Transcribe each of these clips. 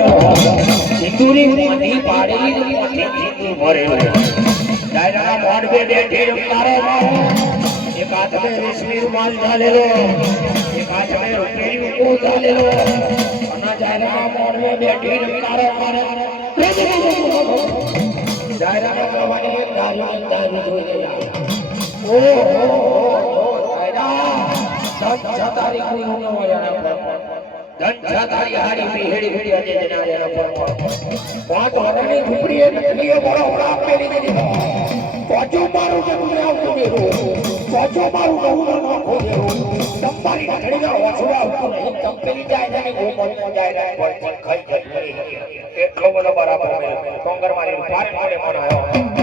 સિંદૂરી મોઢી પાડેલી ને મોઢી સિંદૂર ભરેલું ડાયરા મોઢે બેઠી રમતારો એક હાથ મે રેશમી રૂમાલ ઝાલેલો એક હાથ મે રૂપેરી ઉકો ઝાલેલો અને ડાયરા મોઢે બેઠી રમતારો ડાયરા કરવાની દારૂ જોઈ ઓ ડાયરા તારી કોઈ ન મળ્યા ધન તારી હારી હેડી હેડી આજે જનારે પર વાત વરાની ઝૂપડી એ નકલીએ બડો બડા પેલી દીધી પાછો મારું કે તું આવતો દેરો પાછો મારું કહું ના ખોજેરો તમારી ઘડી ના ઓછવા આવતો નહીં તપેલી જાય ને ગોમન જાય રે પર ખાઈ ખાઈ એટલો બધો બરાબર કોંગર મારી પાર પાડે પણ આવ્યો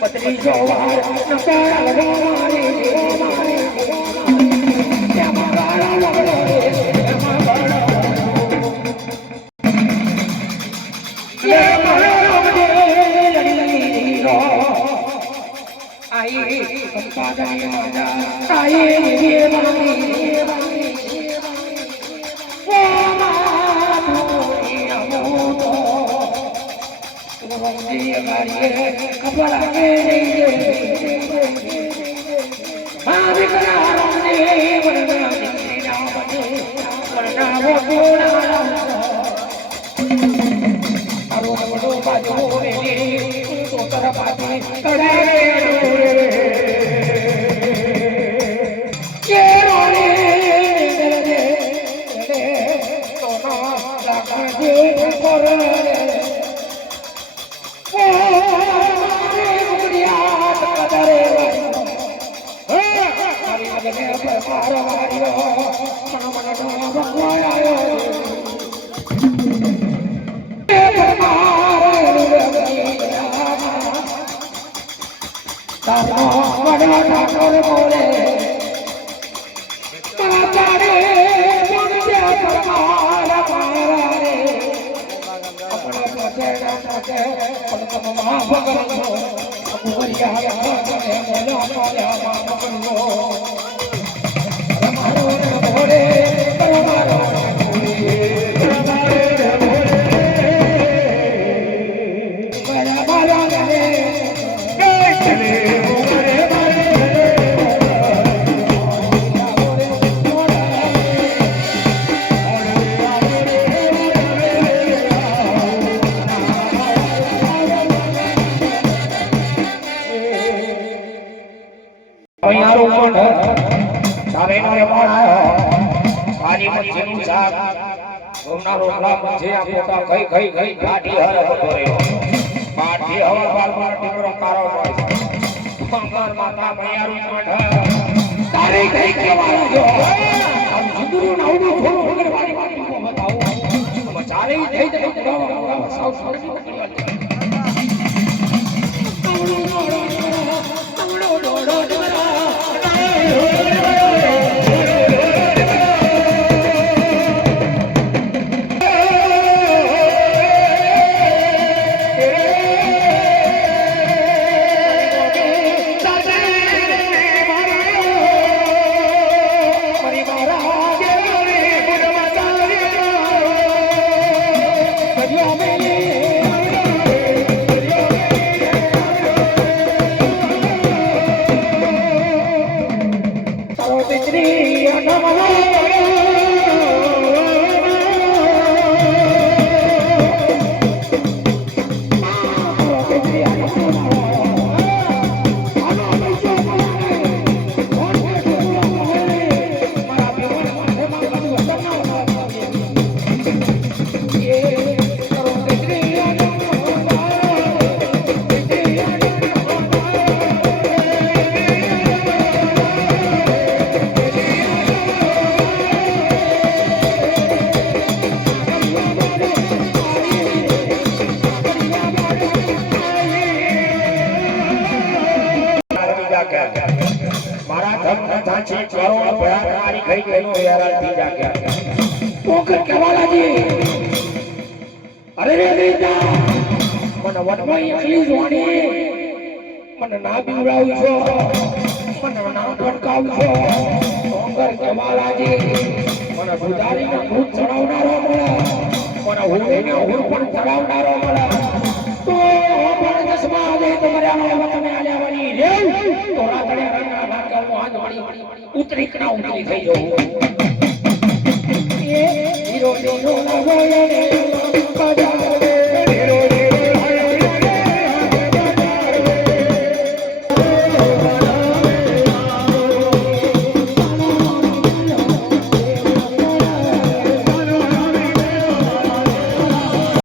પત્રી જોવાર નકારા લગાવાની થઈ ગયો એનો યાર થઈ જા ગયા પોકર કેવાલાજી અરે રે રીતા મને વનમાં એકલી જોણી મને ના બીવડાવ છો મને ના ભટકાવ છો પોકર કેવાલાજી મને ગુજારીને ભૂત ચડાવનારો મળે મને હોળીને હોળ પણ ચડાવનારો મળે તો પણ દસમા દે તો મર્યાદા વતને આલ્યા વળી રેવ તો રાતડે રંગના ભાગ્યનો હાથ વળી ઉતરી કણા ઉતરી થઈ જવું એ હીરો નો લાવોને